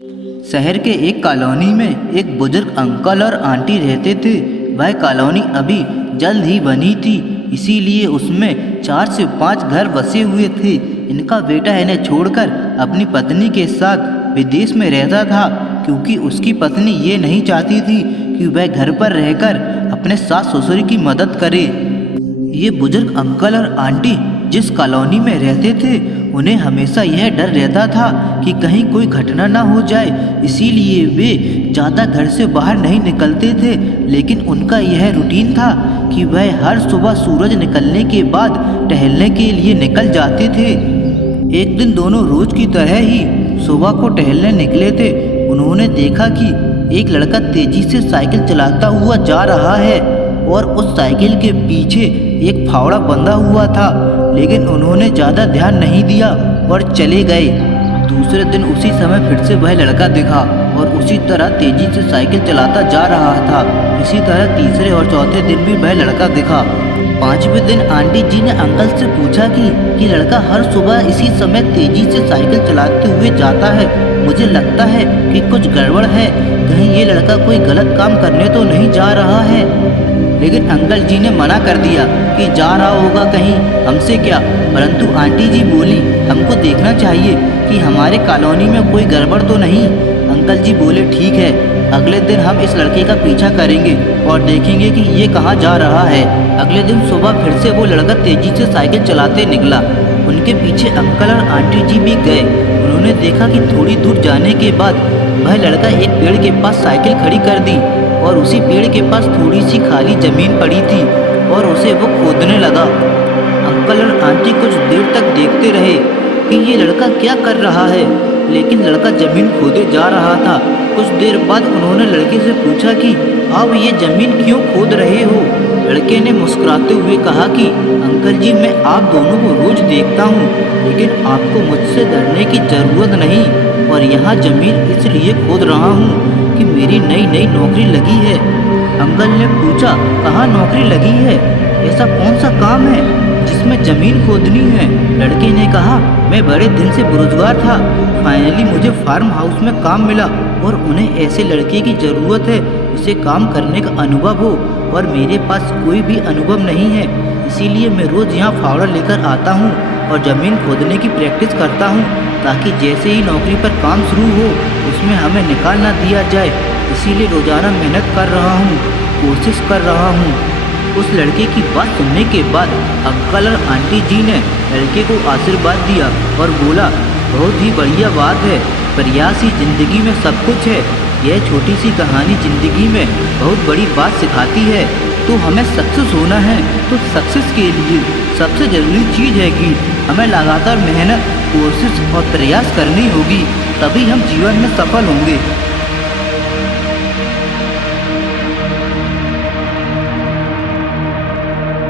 शहर के एक कॉलोनी में एक बुजुर्ग अंकल और आंटी रहते थे। वह कॉलोनी अभी जल्द ही बनी थी, इसीलिए उसमें 4 से 5 घर बसे हुए थे। इनका बेटा इन्हें छोड़कर अपनी पत्नी के साथ विदेश में रहता था, क्योंकि उसकी पत्नी ये नहीं चाहती थी कि वह घर पर रहकर अपने सास ससुर की मदद करे। ये बुजुर्ग अंकल और आंटी जिस कॉलोनी में रहते थे, उन्हें हमेशा यह डर रहता था कि कहीं कोई घटना ना हो जाए, इसीलिए वे ज़्यादा घर से बाहर नहीं निकलते थे। लेकिन उनका यह रूटीन था कि वह हर सुबह सूरज निकलने के बाद टहलने के लिए निकल जाते थे। एक दिन दोनों रोज की तरह ही सुबह को टहलने निकले थे। उन्होंने देखा कि एक लड़का तेजी से साइकिल चलाता हुआ जा रहा है और उस साइकिल के पीछे एक फावड़ा बंधा हुआ था, लेकिन उन्होंने ज़्यादा ध्यान नहीं दिया और चले गए। दूसरे दिन उसी समय फिर से वह लड़का दिखा और उसी तरह तेजी से साइकिल चलाता जा रहा था। इसी तरह तीसरे और चौथे दिन भी वह लड़का दिखा। 5वें दिन आंटी जी ने अंकल से पूछा कि लड़का हर सुबह इसी समय तेजी से साइकिल चलाते हुए जाता है। मुझे लगता है कि कुछ गड़बड़ है, कहीं ये लड़का कोई गलत काम करने तो नहीं जा रहा है। लेकिन अंकल जी ने मना कर दिया कि जा रहा होगा कहीं, हमसे क्या। परंतु आंटी जी बोली, हमको देखना चाहिए कि हमारे कॉलोनी में कोई गड़बड़ तो नहीं। अंकल जी बोले, ठीक है, अगले दिन हम इस लड़के का पीछा करेंगे और देखेंगे कि ये कहाँ जा रहा है। अगले दिन सुबह फिर से वो लड़का तेजी से साइकिल चलाते निकला। उनके पीछे अंकल और आंटी जी भी गए। उन्होंने देखा कि थोड़ी दूर जाने के बाद वह लड़का एक पेड़ के पास साइकिल खड़ी कर दी और उसी पेड़ के पास थोड़ी सी खाली जमीन पड़ी थी और उसे वो खोदने लगा। अंकल और आंटी कुछ देर तक देखते रहे कि ये लड़का क्या कर रहा है, लेकिन लड़का जमीन खोदे जा रहा था। कुछ देर बाद उन्होंने लड़के से पूछा कि आप ये जमीन क्यों खोद रहे हो। लड़के ने मुस्कुराते हुए कहा कि अंकल जी, मैं आप दोनों को रोज देखता हूँ, लेकिन आपको मुझसे डरने की ज़रूरत नहीं, और यहाँ जमीन इसलिए खोद रहा हूँ कि मेरी नई नई नौकरी लगी है। अंकल ने पूछा, कहाँ नौकरी लगी है, ऐसा कौन सा काम है जिसमें ज़मीन खोदनी है। लड़के ने कहा, मैं बड़े दिन से बेरोजगार था, फाइनली मुझे फार्म हाउस में काम मिला और उन्हें ऐसे लड़के की ज़रूरत है जिसे काम करने का अनुभव हो, और मेरे पास कोई भी अनुभव नहीं है। इसीलिए मैं रोज़ यहाँ फावड़ा लेकर आता हूँ और ज़मीन खोदने की प्रैक्टिस करता हूँ, ताकि जैसे ही नौकरी पर काम शुरू हो उसमें हमें निकाल ना दिया जाए। इसीलिए रोज़ाना मेहनत कर रहा हूँ, कोशिश कर रहा हूँ। उस लड़के की बात सुनने के बाद अंकल और आंटी जी ने लड़के को आशीर्वाद दिया और बोला, बहुत ही बढ़िया बात है, प्रयास ही जिंदगी में सब कुछ है। यह छोटी सी कहानी जिंदगी में बहुत बड़ी बात सिखाती है। तो हमें सक्सेस होना है, तो सक्सेस के लिए सबसे ज़रूरी चीज़ है कि हमें लगातार मेहनत, कोशिश और प्रयास करनी होगी, तभी हम जीवन में सफल होंगे।